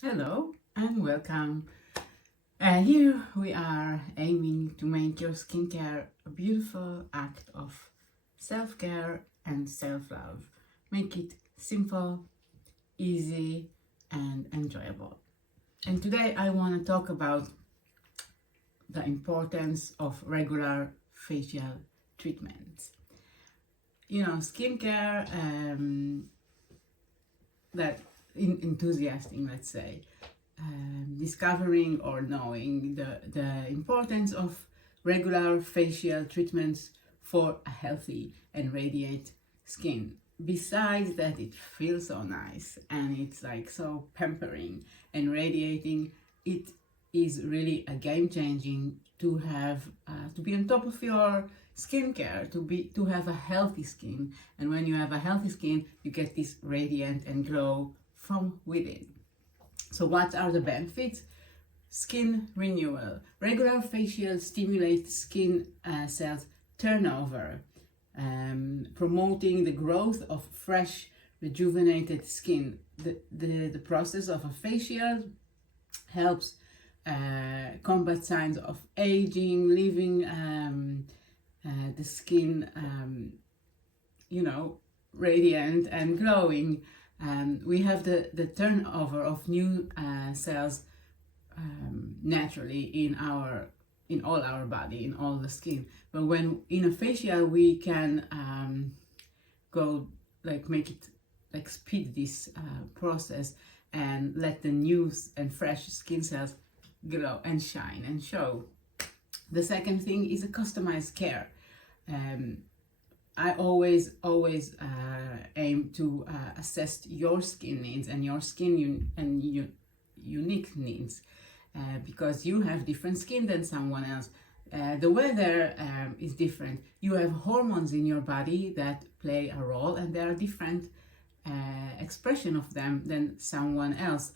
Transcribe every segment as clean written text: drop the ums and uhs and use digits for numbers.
Hello and welcome. Here we are aiming to make your skincare a beautiful act of self-care and self-love. Make it simple, easy, and enjoyable. And today I want to talk about the importance of regular facial treatments. Skincare that enthusiastic, let's say, discovering or knowing the importance of regular facial treatments for a healthy and radiant skin. Besides that, it feels so nice and it's like so pampering and radiating. It is really a game changing to have to be on top of your skincare, to have a healthy skin. And when you have a healthy skin, you get this radiant and glow from within. So what are the benefits? Skin renewal. Regular facial stimulates skin cells turnover, promoting the growth of fresh, rejuvenated skin. The process of a facial helps combat signs of aging, leaving the skin, radiant and glowing. We have the turnover of new cells naturally in all our body, in all the skin. But when in a facial, we can go make it speed this process and let the new and fresh skin cells glow and shine and show. The second thing is a customized care. I always aim to assess your skin needs and your skin unique needs, because you have different skin than someone else. The weather is different. You have hormones in your body that play a role, and there are different expression of them than someone else.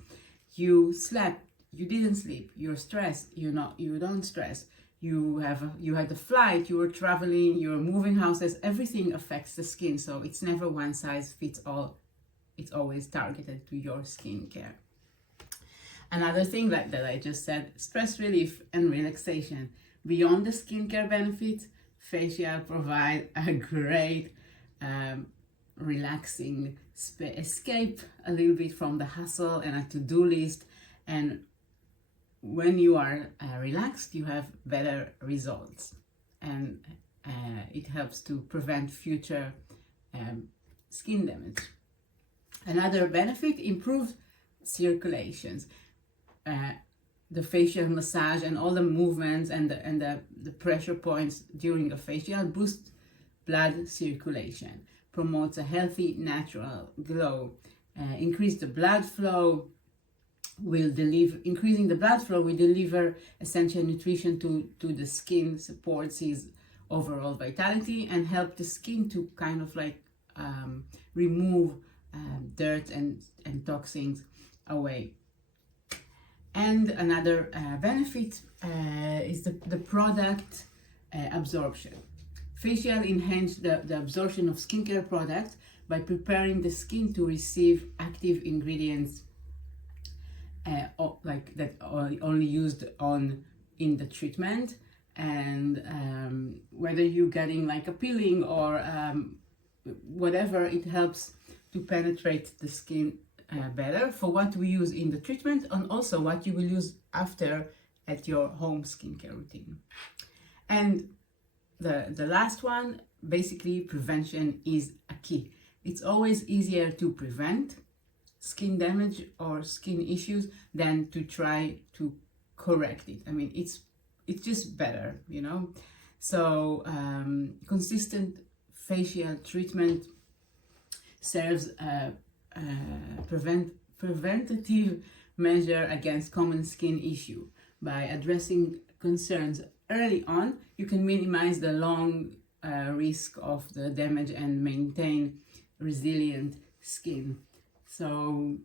You slept, you didn't sleep. You're stressed, you don't stress. You had a flight, you were traveling, you were moving houses. Everything affects the skin, so it's never one size fits all. It's always targeted to your skincare. Another thing that I just said, stress relief and relaxation. Beyond the skincare benefits, facial provide a great relaxing escape a little bit from the hustle and a to-do list. And when you are relaxed, you have better results, and it helps to prevent future skin damage. Another benefit, improved circulations. The facial massage and all the movements and the pressure points during a facial boost blood circulation, promotes a healthy natural glow, increase the blood flow, increasing the blood flow will deliver essential nutrition to the skin, supports its overall vitality, and help the skin to kind of remove dirt and toxins away. And another benefit is the product absorption. Facial enhance the absorption of skincare products by preparing the skin to receive active ingredients that are only used in the treatment. And whether you're getting like a peeling or whatever, it helps to penetrate the skin better for what we use in the treatment, and also what you will use after at your home skincare routine. And the last one, basically, prevention is a key. It's always easier to prevent skin damage or skin issues than to try to correct it. I mean, it's just better, So consistent facial treatment serves a preventative measure against common skin issue. By addressing concerns early on, you can minimize the long risk of the damage and maintain resilient skin. So,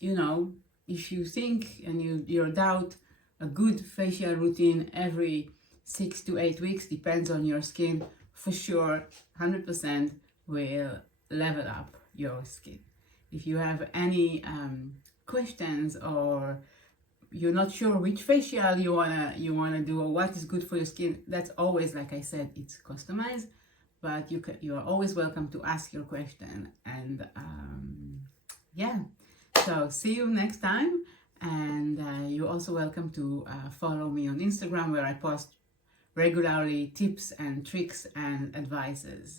if you think and you doubt, a good facial routine every 6 to 8 weeks, depends on your skin, for sure, 100% will level up your skin. If you have any questions, or you're not sure which facial you wanna do or what is good for your skin, that's always, like I said, it's customized. But you are always welcome to ask your question. And yeah, so see you next time. And you're also welcome to follow me on Instagram, where I post regularly tips and tricks and advices.